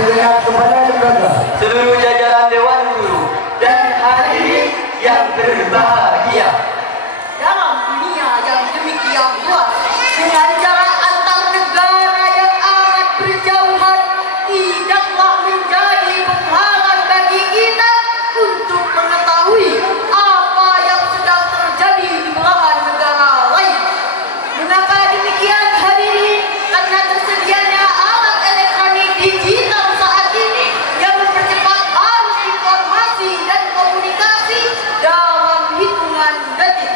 segenap kepala lembaga, seluruh jajaran Dewan Guru, dan hadirin yang berbahagia. Dalam dunia yang demikian luas, dengan jarak antar negara yang amat berjauhan, tidaklah menjadi penghalang bagi kita untuk mengetahui apa yang sedang terjadi di belahan negara lain. Mengapa demikian hadirin? Karena tersedianya alat elektronik digital saat ini yang mempercepat arus informasi dan komunikasi dalam hitungan detik.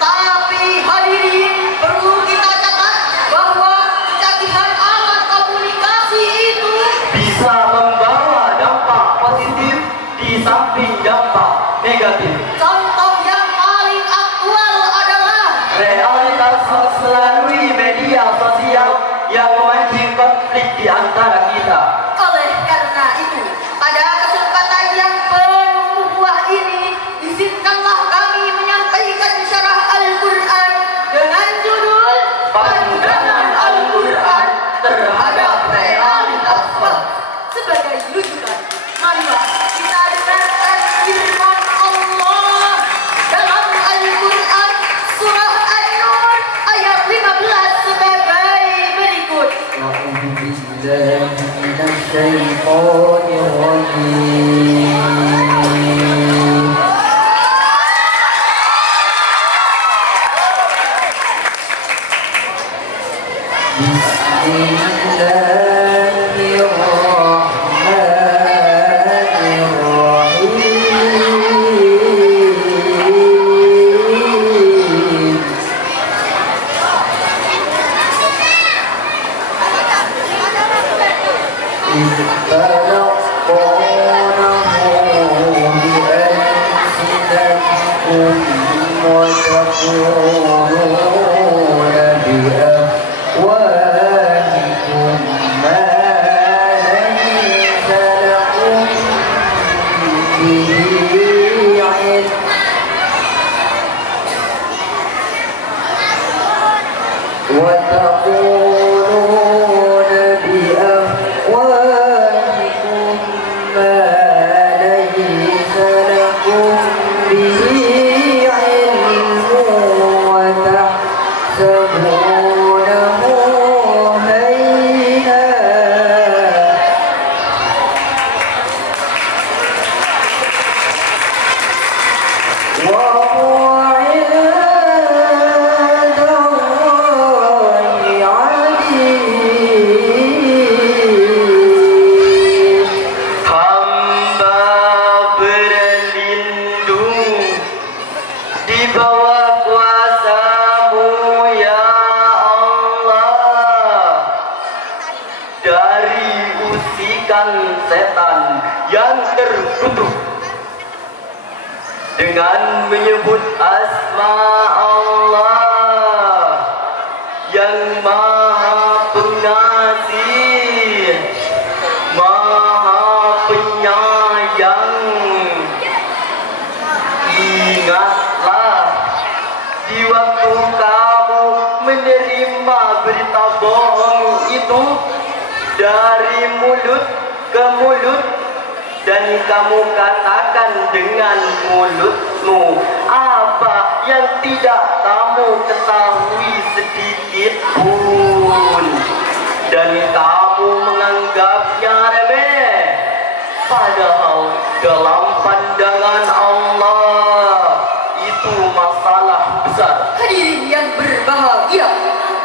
Tapi hadirin, perlu kita catat bahwa kecanggihan alat komunikasi itu Bisa membawa dampak positif di samping dampak negatif. contoh yang paling aktual adalah Realitas melalui media sosial yang memancing konflik di antara kita. oleh karena itu, pada kesempatan yang penuh buah ini, izinkanlah kami menyampaikan syarah Al-Quran dengan judul Pandangan Al-Quran terhadap realitas fakta. sebagai rujukan. Marilah kita dengarkan firman Allah dalam Al-Quran surah An-Nur ayat 15 sebagai berikut. A'udzu billahi minasyaitonir rajim. Bismillahirrahmanirrahim. إذ تلقونه بألسنتكم وتقولون بأفواهكم ما ليس لكم به علم وتقولون بأفواهكم ما ليس لكم به علم وتحسبونه هينا وهو عند الله عظيم. Hamba berlindung di bawah kuasa-Mu ya Allah dari usikan setan yang terkutuk. Dengan menyebut asma Allah yang Maha Pengasih, Maha Penyayang. Ingatlah di waktu kamu menerima berita bohong itu dari mulut ke mulut, dan kamu katakan dengan mulutmu apa yang tidak kamu ketahui sedikit pun, dan kamu menganggapnya remeh, padahal dalam pandangan Allah itu masalah besar. Hadirin yang berbahagia,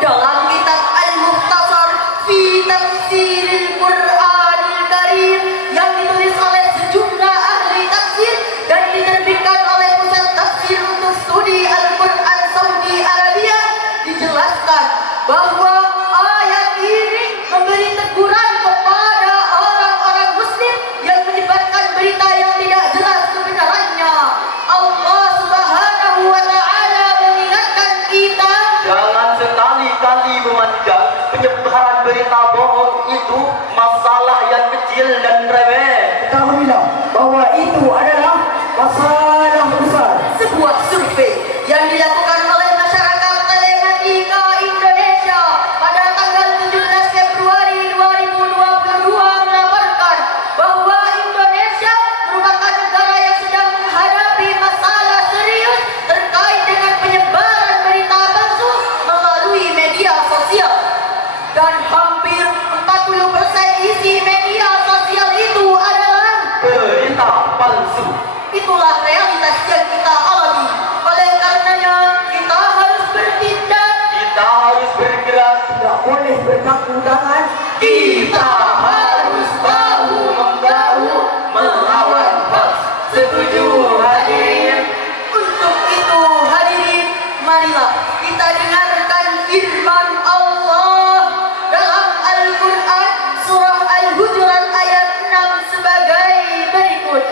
dalam kitab Al-Mukhtasar fi Tafsiril Qur'anil Karim yang ditulis oleh sejumlah ahli tafsir dan diterbitkan oleh Pusat Tafsir untuk Studi Al-Quran Saudi Arabia, dijelaskan bahwa ayat ini memberi teguran kepada orang-orang muslim yang menyebarkan berita yang tidak jelas kebenarannya. Allah Subhanahu wa Ta'ala mengingatkan kita, Jangan sekali-kali memandang penyebaran berita bohong itu masalah yang kecil dan remeh. Ketahuilah bahwa itu adalah masalah besar. sebuah survei yang dilakukan oleh masyarakat telematika Indonesia pada tanggal 17 Februari 2022 melaporkan boleh berkaku tangan. Kita harus bahu membahu melawan hoax. Setuju hadirin? Untuk itu hadirin, marilah kita dengarkan firman Allah dalam Al-Quran surah Al-Hujurat ayat 6 sebagai berikut.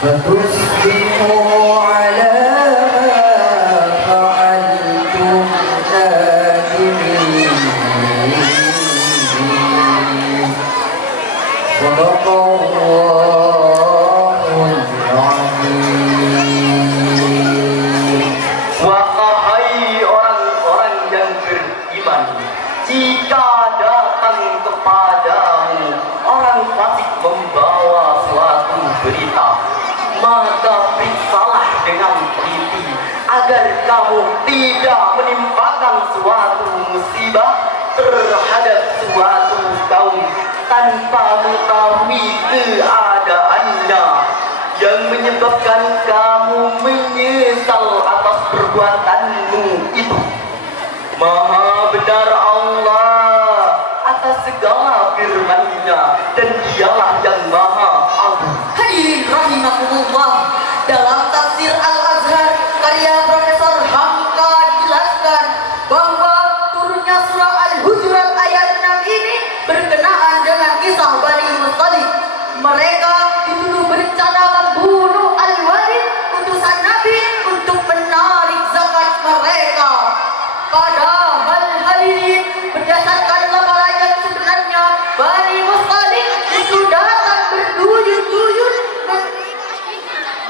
فتصبحوا على ما فعلتم نادمين. صدق الله العظيم. Wahai orang-orang yang beriman, jika datang kepadamu orang fasik membawa suatu berita, maka periksalah dengan teliti agar kamu tidak menimpakan suatu musibah terhadap suatu kaum tanpa mengetahui keadaannya, yang menyebabkan kamu menyesal atas perbuatanmu itu. Maha benar Allah atas segala firman-Nya, dan Dialah yang Maha Agung. Hadirin rahimakumullah, dalam tafsir Al-Azhar karya Profesor Hamka dijelaskan bahwa turunnya surah Al-Hujurat ayat 6 ini berkenaan dengan kisah Bani Muthalib. Mereka dituduh berencana membunuh Al-Walid, utusan Nabi, untuk menarik zakat mereka. Padahal hadirin, berdasarkan laporan yang sebenarnya, Bani Muthalib itu datang berduyun-duyun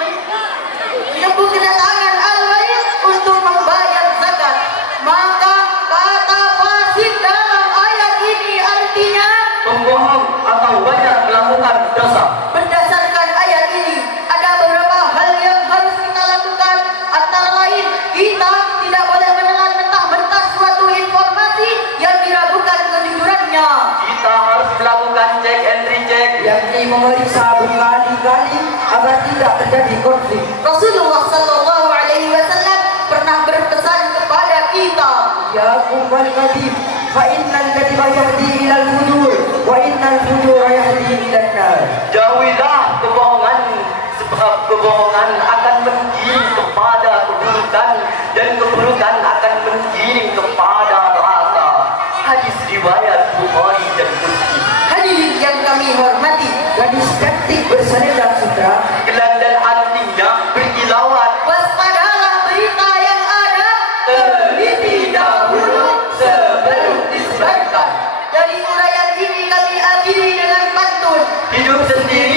menyebut kedatangan Al-Walid untuk membayar zakat. Maka kata fasik dalam ayat ini artinya Pembohong atau banyak melakukan dosa. berdasarkan ayat ini ada beberapa hal yang harus kita lakukan. Antara lain, kita tidak boleh menelan mentah-mentah suatu informasi yang diragukan kejujurannya. Kita harus melakukan check and recheck, yakni memeriksa berkali-kali agar tidak terjadi konflik. Rasulullah Sallallahu Alaihi Wasallam pernah berpesan kepada kita, Ya kumbal kadib, fa innal kadiba yahdi ilal fujur, wa innal fujura yahdi ilan nar. jauhilah kebohongan, sebab kebohongan akan menggiring kepada keburukan, dan keburukan akan menggiring kepada neraka. Hadis riwayat Bukhari dan Muslim. hadirin yang kami hormati, Gadis cantik berselendang sutra, Gelar dan artinya berkilauan. waspadalah berita yang ada, teliti dahulu sebelum disebarkan. Dari uraian ini kami akhiri dengan pantun. Hidup sendiri